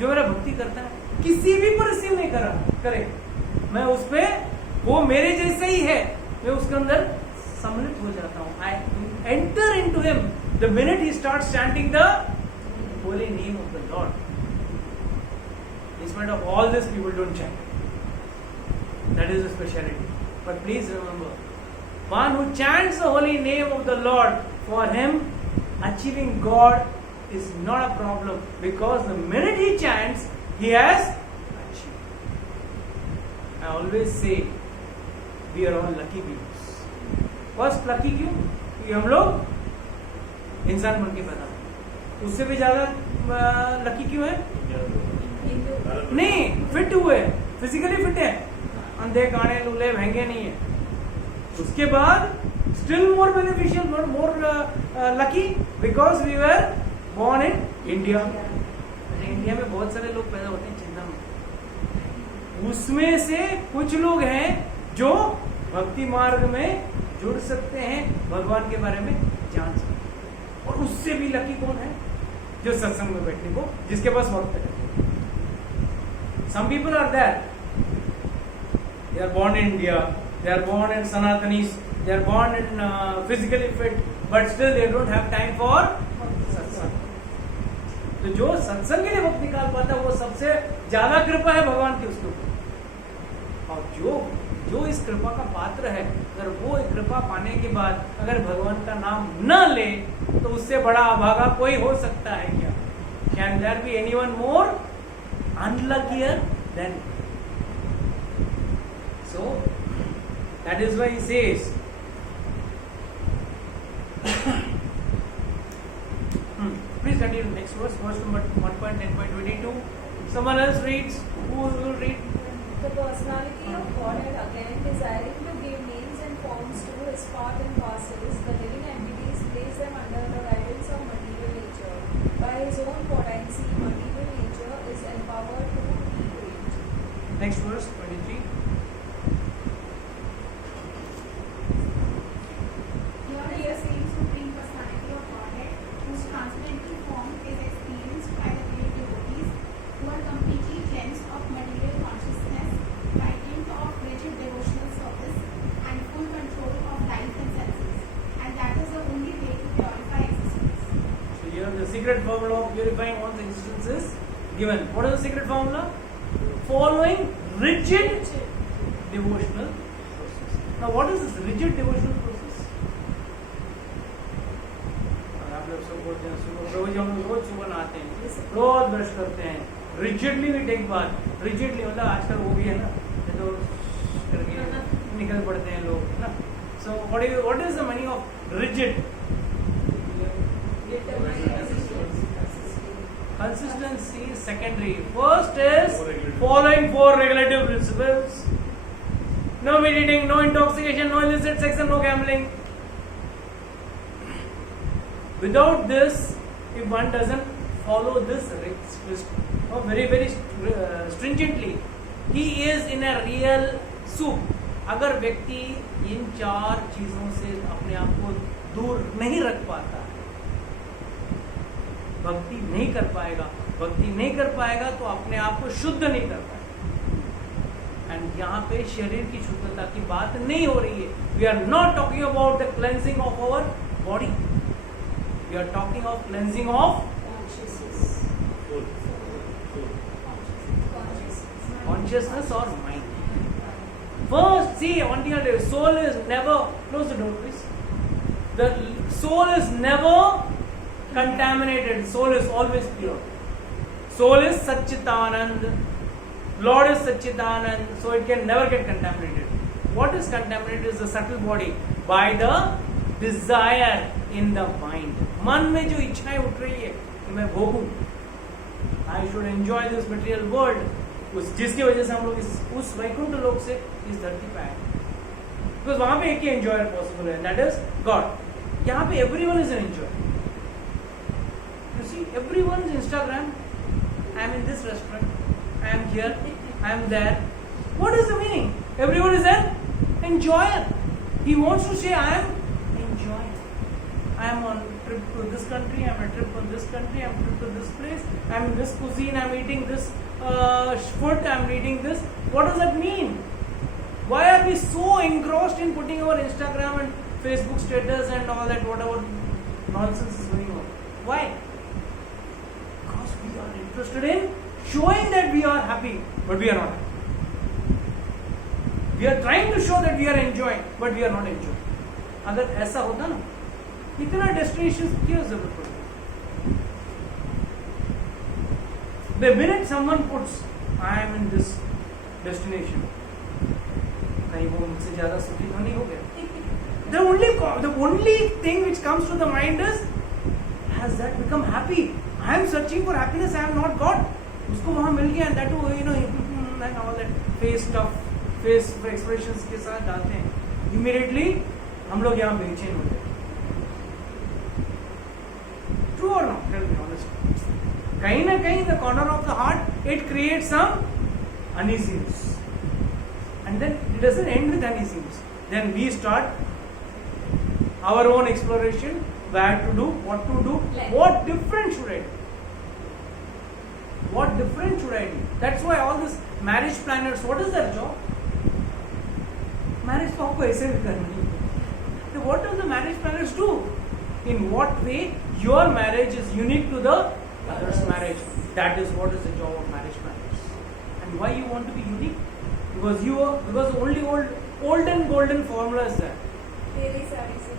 जो मेरा भक्ति करता है, किसी भी पर रिसीव नहीं करे, मैं उस पे, वो मेरे जैसे ही है, मैं उसके अंदर सम्मिलित हो जाता हूँ। I enter into him the minute he starts chanting the holy name of the Lord. In spite of all this, people don't chant. That is the speciality. But please remember, one who chants the holy name of the Lord, for him achieving God is not a problem, because the minute he chants, he has achieved. I always say, we are all lucky beings. First lucky क्यों? क्योंकि हम लोग इंसान बन के पैदा हुए। उससे भी ज्यादा लकी क्यों है? नहीं, फिट हुए, फिजिकली फिट है, अंधे काने लूले महंगे नहीं है। उसके बाद still more beneficial, not more lucky, because we were born in India. India में बहुत सारे लोग पैदा होते हैं चिंता में, उसमें से कुछ लोग हैं जो भक्ति मार्ग में जुड़ सकते हैं, भगवान के बारे में जान सकते हैं। और उससे भी लकी कौन है? जो सत्संग में बैठने को, जिसके पास वक्त है। Some people are there. They are born in India. They are born in Sanatanis. They are born in physically fit, but still they don't have time for सत्संग। तो जो सत्संग के लिए वक्त निकाल पाता है, वो सबसे ज्यादा कृपा है भगवान की उसके ऊपर। और जो इस कृपा का पात्र है, अगर वो कृपा पाने के बाद अगर भगवान का नाम न ले, तो उससे बड़ा अभागा कोई हो सकता है क्या? Can there be anyone more unluckier than? So that is why he says please continue next verse number 1.10.22. Someone else reads. Who will read? The personality of Godhead, again desiring to give names and forms to his part and parcels, the living entities place them under the guidance of material nature. By his own potency, material nature is empowered to be great. Next verse 23. Here he is saying Supreme Personality of Godhead, whose transcendental form is experienced by the great devotees who are completely cleansed of material consciousness by dint of rigid devotional service and full control of life and senses. And that is the only way to purify existence. So here the secret formula of purifying one's existence is given. What is the secret formula? Following rigid devotional process. Now what is this rigid devotional process? आप लोग सब बोलते हैं सुबह, प्रभु जी हम लोग रोज सुबह नहाते हैं, रोज ब्रश करते हैं, रिजिडली भी टेक बात, रिजिडली मतलब आजकल वो भी है ना, तो करके निकल पड़ते हैं लोग, है ना। So what is the meaning of rigid? Consistency is secondary. First is following 4 regulative principles. No eating, no intoxication, no illicit sex and no gambling. Without this, if one doesn't follow this very stringently, he is in a real सुख। अगर व्यक्ति इन 4 चीजों से अपने आप को दूर नहीं रख पाता है, भक्ति नहीं कर पाएगा। भक्ति नहीं कर पाएगा तो अपने आप को शुद्ध नहीं कर पाएगा। एंड यहाँ पे शरीर की शुद्धता की बात नहीं हो रही है। We are not talking about the cleansing of our body, we are talking of cleansing of consciousness or mind. First, see, on the other, soul is never, close the door please. The soul is never contaminated. Soul is always pure. Soul is Satchitanand. Lord is Satchitanand, so it can never get contaminated. What is contaminated is the subtle body by the desire in the mind. मन में जो इच्छाएं उठ रही है कि मैं भोगूं, I should enjoy this material world, जिसकी वजह से हम लोग उस वैकुंठ लोक से इस धरती पे आए, बिकॉज वहां पे एक ही एंजॉयर पॉसिबल है, दैट इज गॉड। यहाँ पे everyone is an enjoyer. You see everyone is Instagram, I am in this restaurant, I am here, I am there. What is the meaning? Everyone is an enjoyer. He wants to say I am enjoying, I am on trip to this country, I am on trip on this country, I am on trip to this place, I am in this cuisine, I am eating this food, I am reading this. What does that mean? Why are we so engrossed in putting our Instagram and Facebook status and all that, whatever nonsense is going on? Why? Because we are interested in showing that we are happy, but we are not. We are trying to show that we are enjoying, but we are not enjoying. अगर ऐसा होता ना, इतना destination क्यों जरूरत पड़ती? The minute someone puts I am in this destination, कहीं वो मुझसे ज्यादा सुखी तो नहीं हो गया? The only thing which comes to the mind is, has that become happy? I am searching for happiness, I am not God. उसको वहाँ मिल गया, and that you know and all that face stuff, face expressions के साथ डालते हैं, immediately हम लोग यहाँ बेचैन होते हैं। True or not? Tell me honestly. कहीं ना कहीं the corner of the heart, it creates some uneasiness, and then it doesn't end with uneasiness. Then we start our own exploration, where to do, what to do, what different should I do? What different should I do? That's why all this marriage planners, what is their job? Marriage तो आपको ऐसे भी करनी है। So what does the marriage planners do? In what way your marriage is unique to the other's marriage? That is what is the job of marriage planners. And why you want to be unique? Because only old and golden formula is there. Really sorry, sir.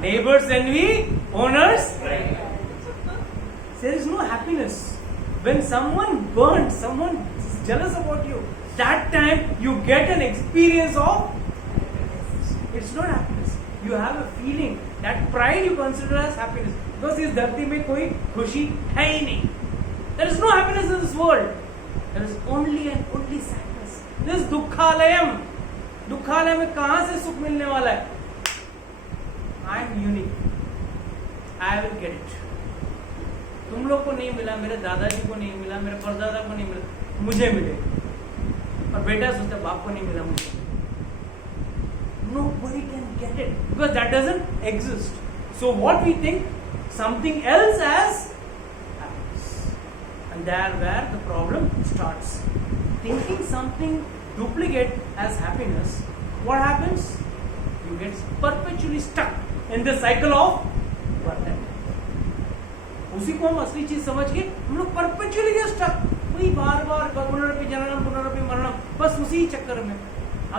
Neighbors envy, owners. There is no happiness. When someone burnt, someone is jealous about you, that time you get an experience of, it's not happiness. You have a feeling, that pride you consider as happiness. Because इस धरती में कोई खुशी है ही नहीं. There is no happiness in this world. There is only and only sadness. This दुखालयम. दुखालय में कहाँ से सुख मिलने वाला है? I am unique. I will get it. तुम लोग को नहीं मिला, मेरे दादाजी को नहीं मिला, मेरे परदादा को नहीं मिला, मुझे मिले। और बेटा सोचता बाप को नहीं मिला मुझे। Nobody can get it because that doesn't exist. So what we think, something else as happiness, and there where the problem starts. Thinking something duplicate as happiness, what happens? You get perpetually stuck in the cycle of birth and death. उसी को हम असली चीज समझ के हम लोग perpetually get stuck. वही बार बार पुनरपि जननम पुनरपि मरणम, बस उसी चक्कर में।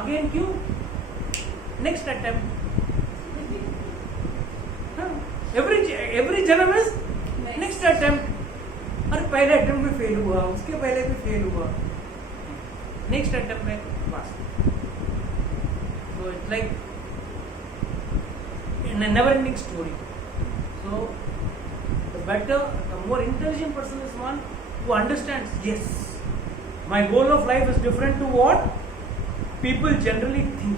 Again क्यों? Next attempt. Every जन्म is next attempt. और पहले अटेम्प्ट में फेल हुआ, उसके पहले भी फेल हुआ, नेक्स्ट अटेम्प्ट में पास। So it's like in a never-ending story. So the more intelligent person is one who understands, yes, my goal of life is different to what people generally think.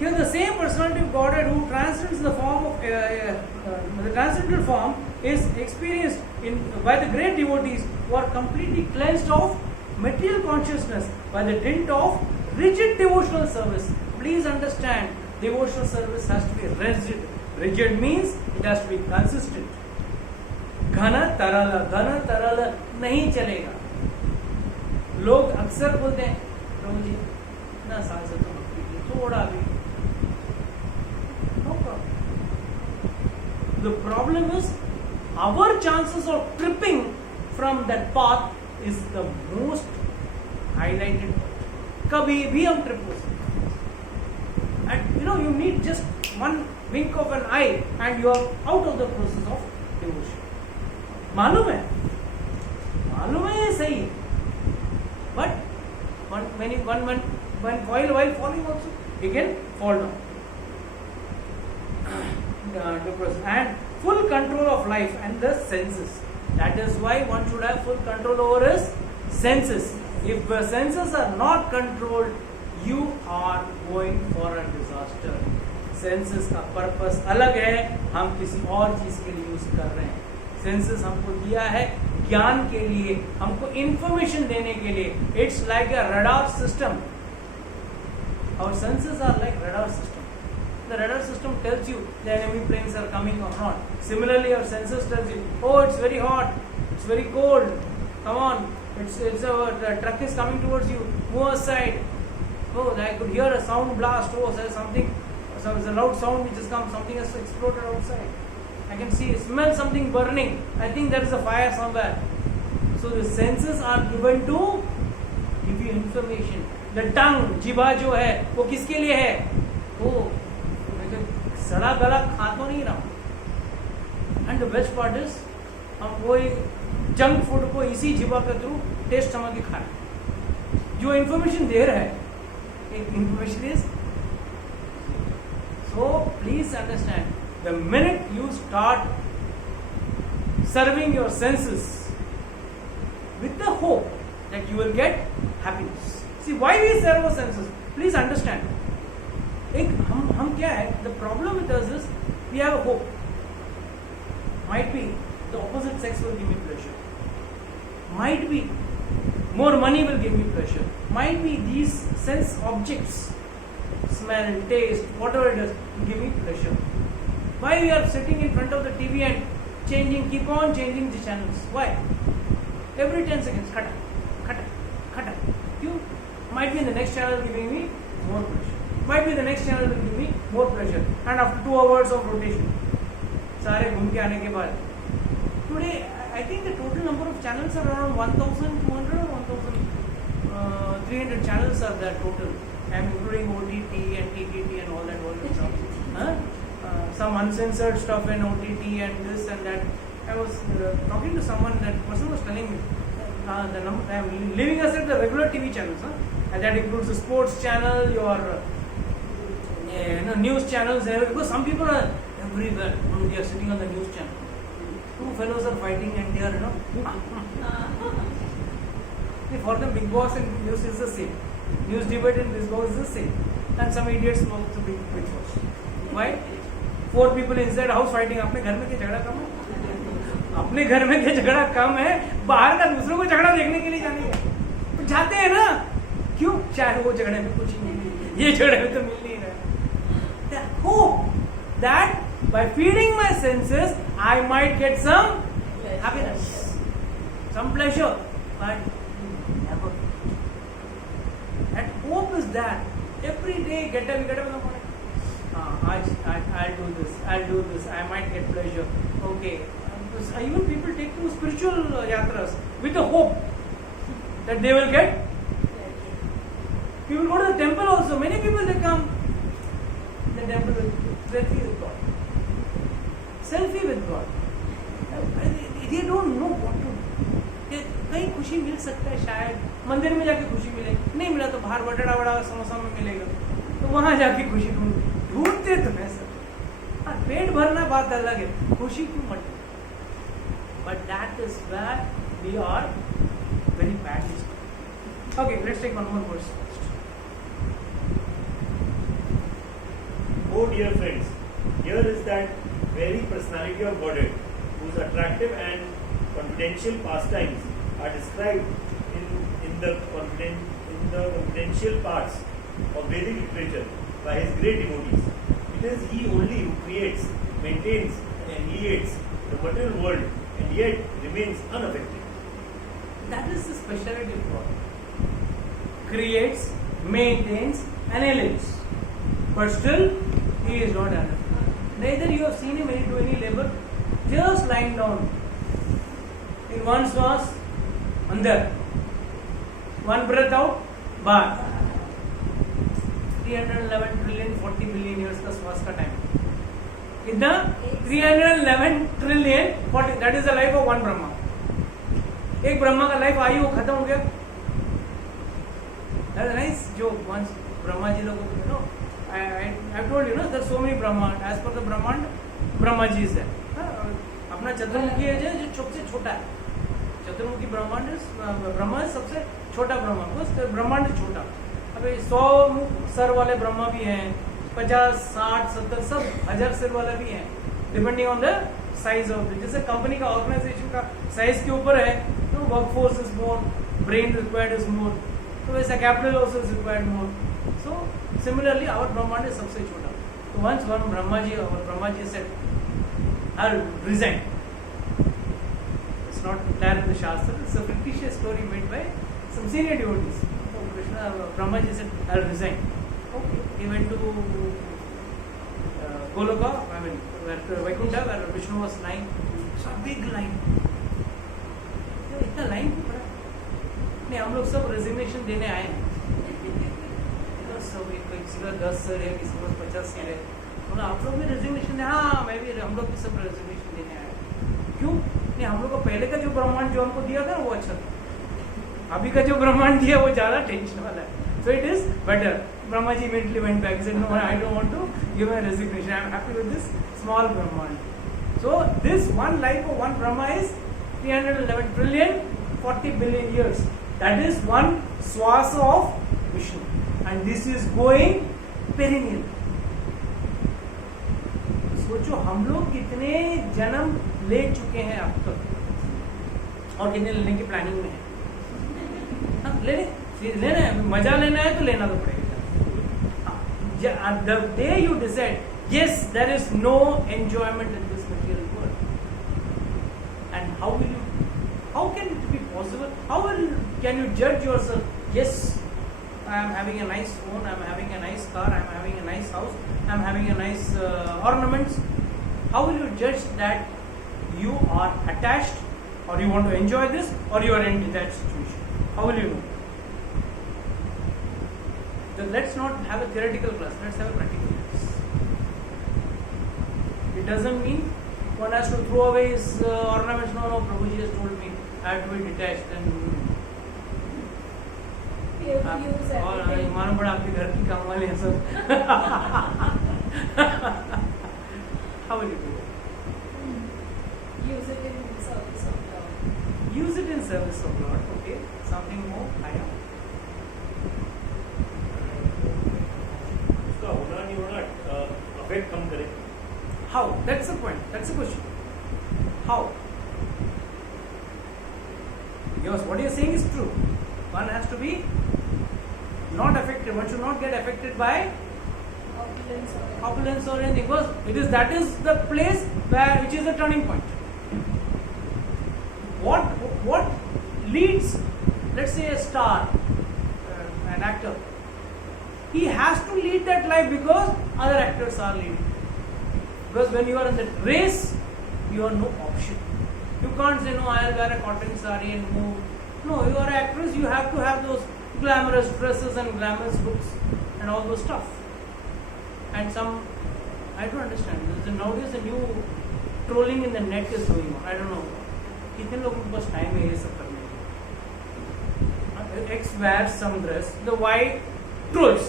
Here the same personality of Godhead who transcends the form of the transcendental form is experienced by the great devotees who are completely cleansed of material consciousness by the dint of rigid devotional service. Please understand, devotional service has to be rigid. Rigid means it has to be consistent. घना तरल नहीं चलेगा. लोग अक्सर बोलते हैं प्रभु जी इतना साल से तो भक्ति की, थोड़ा भी. No problem. The problem is our chances of tripping from that path is the most highlighted point. कभी भी हम trip हो सकते हैं. And you need just one wink of an eye and you are out of the process of devotion. मालूम है ये सही है, but when while falling also he can fall down. And full control of life and the senses. That is why one should have full control over his senses. If the senses are not controlled, you are going for a disaster. Senses का purpose अलग है, हम किसी और चीज के लिए use कर रहे हैं. सेंसेस हमको दिया है ज्ञान के लिए, हमको इंफॉर्मेशन देने के लिए. It's like a radar system. Our senses are like radar system. The radar system tells you the enemy planes are coming or not. Similarly, our senses tells you, oh, it's very hot, it's very cold. Come on, the truck is coming towards you. Move aside. Oh, I could hear a sound blast. Oh, there's something. So there's a loud sound which has come. Something has exploded outside. I can smell something burning. I think there is a fire somewhere. So the senses are given to give you information. The tongue, जिभा जो है, वो किसके लिए है? वो सड़ा गला खा तो नहीं रहा. And the best part is, हम वो जंक फूड को इसी जिभा के थ्रू टेस्ट समझ के खा रहे हैं. जो इंफॉर्मेशन दे रहा है, information is. So please understand, the minute you start serving your senses with the hope that you will get happiness. See, why we serve our senses? Please understand. हम क्या है? The problem with us is we have a hope. Might be the opposite sex will give me pleasure. Might be more money will give me pleasure. Might be these sense objects, smell, taste, whatever it is, will give me pleasure. Why we are sitting in front of the TV and keep on changing the channels? Why? Every 10 seconds, khata. You might be in the next channel giving me more pleasure. Might be the next channel will give me more pleasure. And after 2 hours of rotation, सारे घूम के आने के बाद, today I think the total number of channels are around 1,200 or 1,300 channels are there total. I'm including OTT and TTT and all that stuff. Some uncensored stuff in OTT and this and that. I was talking to someone, that person was telling me I'm leaving aside the regular TV channels, and that includes the sports channel, your news channels, because some people are everywhere when they are sitting on the news channel. 2 fellows are fighting and they are, for them Big Boss and news is the same. News debate and Big Boss is the same. And some idiots know to Big Boss. Why? 4 people inside house fighting. अपने घर में क्या झगड़ा कम है? अपने घर में क्या झगड़ा कम है? बाहर का दूसरों को झगड़ा देखने के लिए जाने का जाते हैं ना. क्यों? चाहे वो झगड़े में कुछ नहीं मिले, ये झगड़े में तो मिल नहीं रहा. Hope that by feeding my senses I might get some happiness, some pleasure, but never. That hope is that every day get up in the morning. I'll do this. I might get pleasure. Okay. Even people take to spiritual yatras with the hope that they will get. People go to the temple also. Many people they come. The temple will selfie with God. Selfie with God. They don't know what to do. कहीं खुशी मिल सकता है शायद. मंदिर में जाके खुशी मिले. नहीं मिला तो बाहर बड़ा समोसा में मिलेगा. तो वहाँ जाके खुशी ढूंढते तो है सब. पेट भरना बात अलग है. खुशी क्यों मत? But that is where we are very badly stuck. Okay, let's take one more verse first. Oh dear friends, here is that very personality of Godhead, whose attractive and confidential pastimes are described in the confidential parts of Vedic literature by his great devotees. It is he only who creates, maintains, and annihilates the material world and yet remains unaffected. That is the specialty of God. Creates, maintains, annihilates. But still, he is not unaffected. Neither you have seen him do any labor, just lying down. In one श्वास अंदर, one breath out, बाहर. 311 trillion 40 billion years का श्वास का time. कितना? 311 trillion 40. That is the life of one Brahma. एक ब्रह्मा का life I वो खत्म हो गया. That's nice joke. Once Brahma ji लोगों को I told you, there are so many Brahman. As per the Brahman, Brahma ji is there. अपना चतुर्मुखी है जो सबसे छोटा है. चतुर्मुखी ब्रह्मांड ब्रह्मा सबसे छोटा ब्रह्मांड. बस ब्रह्मांड छोटा. अभी 100 सर वाले ब्रह्मा भी हैं, 50, 60, 70 सब 1000 सिर वाले भी हैं. Depending on the size of the, जैसे कंपनी का ऑर्गेनाइजेशन का साइज के ऊपर है तो workforce is more, brain required is more, तो वैसा capital also is required more. So similarly our ब्रह्मांड is सबसे छोटा. तो once one Brahma ji said, I'll resign. It's not there in the Shastra. It's a fictitious story made by some senior devotees. So Brahma ji said, I'll resign. Okay. He went to Goloka, where Vaikuntha, where Vishnu was lying. Saw a big line. इतना line क्यों पड़ा? नहीं, हम लोग सब resignation देने आए हैं. सब किसी का 10 सर है, किसी को 50 सर है. बोला आप लोग भी रेजिग्नेशन दे. हाँ, मैं भी, हम लोग भी सब रेजिग्नेशन देने आए. क्यों? नहीं, हम लोग को पहले का जो ब्रह्मांड जो हमको दिया था वो अच्छा था. अभी का जो ब्रह्मांड दिया वो ज्यादा टेंशन वाला है. So it is better. Brahma ji immediately went back. He said, no, I don't want to give my resignation. I am happy with this small brahmand. So this one life of one Brahma is 311 trillion 40 billion years. That is one swasa of Vishnu. And this is going perennial. सोचो हम लोग कितने जन्म ले चुके हैं अब तक और कितने लेने की प्लानिंग में है. लेना है, मजा लेना है तो लेना तो पड़ेगा. The day you decide, yes, there is no enjoyment in this material world, and how can it be possible? Can you judge yourself? Yes, I am having a nice phone, I am having a nice car, I am having a nice house, I am having a nice ornaments. How will you judge that you are attached, or you want to enjoy this, or you are in that situation? How will you know? So let's not have a theoretical class, let's have a practical class. It doesn't mean one has to throw away his ornaments. No, Prabhuji has told me I have to be detached and मालूम पड़ा आपके घर की काम वाले हैं सब. How will you do it? Use it in service of Lord. Use it in service of Lord. Okay, something more higher. उसका होना नहीं होना अफेक्ट कम करे. How? That's the point. That's the question. How? Yes, what you're saying is true. One has to be not affected. One should not get affected by opulence or anything, because that is the place which is the turning point. What leads, let's say, a star, an actor, he has to lead that life because other actors are leading. Because when you are in the race, you have no option. You can't say, no, I'll wear a cotton saree and move. No, you are an actress, you have to have those glamorous dresses and glamorous looks and all those stuff. And some, I don't understand. Nowadays a new trolling in the net is going on. I don't know. कितने लोगों के पास time है ये सब करने के? X wears some dress, the Y trolls.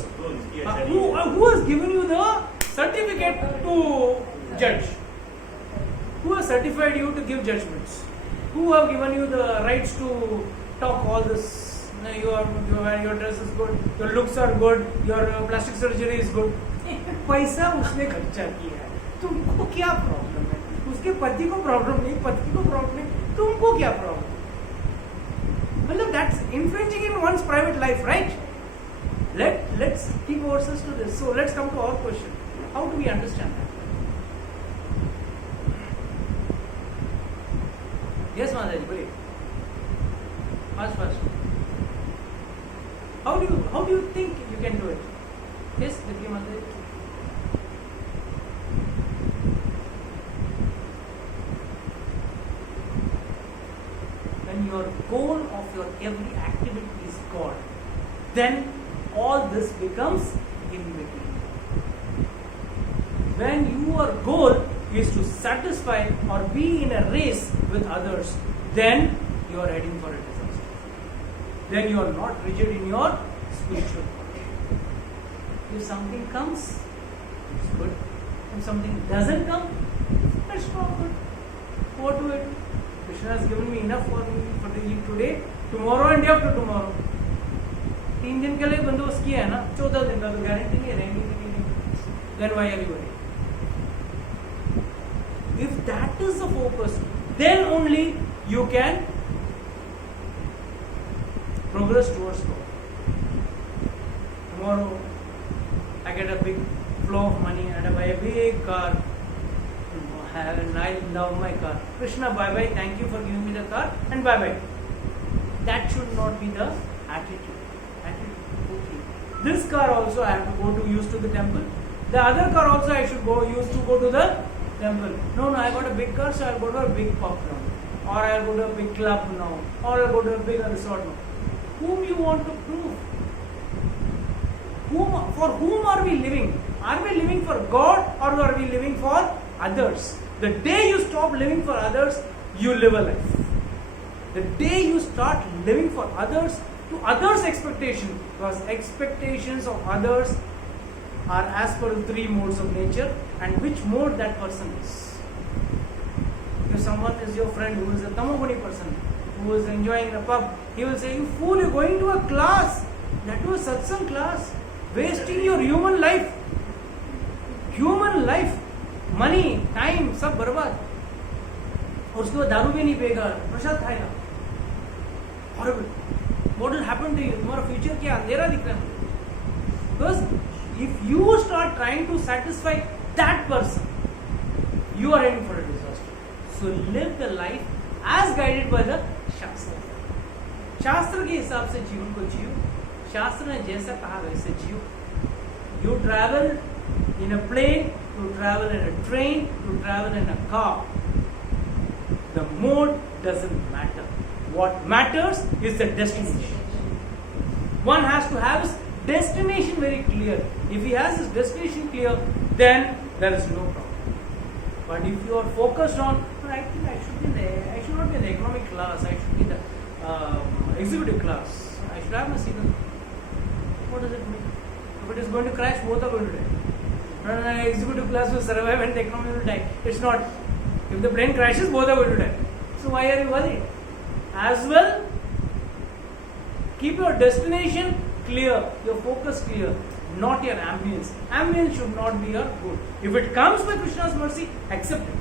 Who has given you the certificate to judge? Who has certified you to give judgments? Who have given you the rights to talk all this? Your dress is good, your looks are good, your plastic surgery is good. पैसा उसने खर्चा किया है, तुमको क्या problem है? उसके पति को प्रॉब्लम नहीं, पत्नी को प्रॉब्लम नहीं, तुमको क्या problem? Well, that's infringing in one's private life, right? Let's keep ourselves to this. So let's come to our question. How do we understand that? Yes, Mataji, please. First. How do you think you can do it? Yes, Divya Mataji. When your goal of your every activity is God, then all this becomes in between. When your goal is to satisfy or be in a race with others, then you are heading for a disaster. Then you are not rigid in your spiritual body. If something comes, it's good. If something doesn't come, that's not good. What do I do? Krishna has given me enough for to eat today, tomorrow and day after tomorrow. 3 दिन के लिए बंदोबस्त किया है ना, 14 दिन का तो गारंटी नहीं रहेंगे कि नहीं. Then why are you worried? If that is the focus, then only you can progress towards God. Tomorrow, I get a big flow of money and I buy a big car. I love my car. Krishna, bye bye. Thank you for giving me the car, and bye bye. That should not be the attitude. Okay. This car also I have to go to use to the temple. The other car also I should use to go to the temple. No, I got a big car, so I'll go to a big pub now, or I'll go to a big club now, or I'll go to a big resort now. Whom you want to prove? For whom are we living? Are we living for God, or are we living for others? The day you stop living for others, you live a life. The day you start living for others, to others' expectation, because expectations of others are as per the 3 modes of nature, and which mode that person is. If someone is your friend who is a tamoguni person, who is enjoying in a pub, he will say, "You fool, you're going to a class, that was satsang class, wasting your human life. Human life, money, time, सब बर्बाद. और उसके बाद दारू भी नहीं पिएगा, प्रसाद खाएगा. Horrible. What will happen to you? तुम्हारा फ्यूचर क्या अंधेरा दिख रहा है. Because if you start trying to satisfy that person, you are heading for a disaster. So live the life as guided by the Shastra. शास्त्र के हिसाब से जीवन को जियो. शास्त्र ने जैसा कहा वैसे जियो. You travel in a plane, to travel in a train, to travel in a car. The mode doesn't matter. What matters is the destination. One has to have his destination very clear. If he has his destination clear, then there is no problem. But if you are focused on, I think I should not be in the economic class, I should be in the executive class, I should have my signal. What does it mean? If it is going to crash, both are going to die. Executive class will survive and the economy will die. It's not. If the plane crashes, both are going to die. So why are you worried? As well, keep your destination clear, your focus clear, not your ambience. Ambience should not be your good. If it comes by Krishna's mercy, accept it.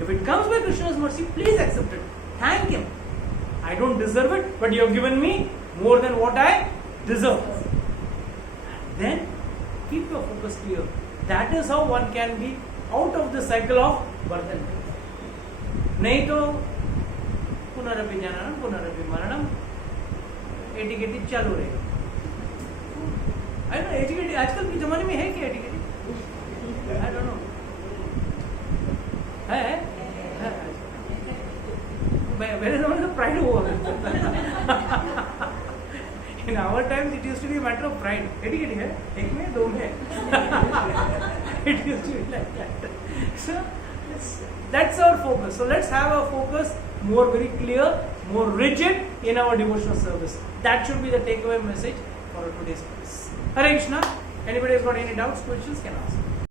If it comes by Krishna's mercy, please accept it. Thank Him. I don't deserve it, but you have given me more than what I deserve. And then keep your focus clear. That is how one can be out of the cycle of birth and death. नहीं तो पुनरपि जननम पुनरपि मरणम एटिकेटिक चालू रहेगा. I know एटिकेटिक आजकल के जमाने में है क्या एटिकेटिक? I don't know. है मेरे जमाने में प्राइड हुआ. In our times, it used to be a matter of pride. Etiquette है, एक में, 2 में. It used to be like that. So that's our focus. So let's have our focus more very clear, more rigid in our devotional service. That should be the takeaway message for today's class. Hare Krishna. Anybody has got any doubts, questions, can ask.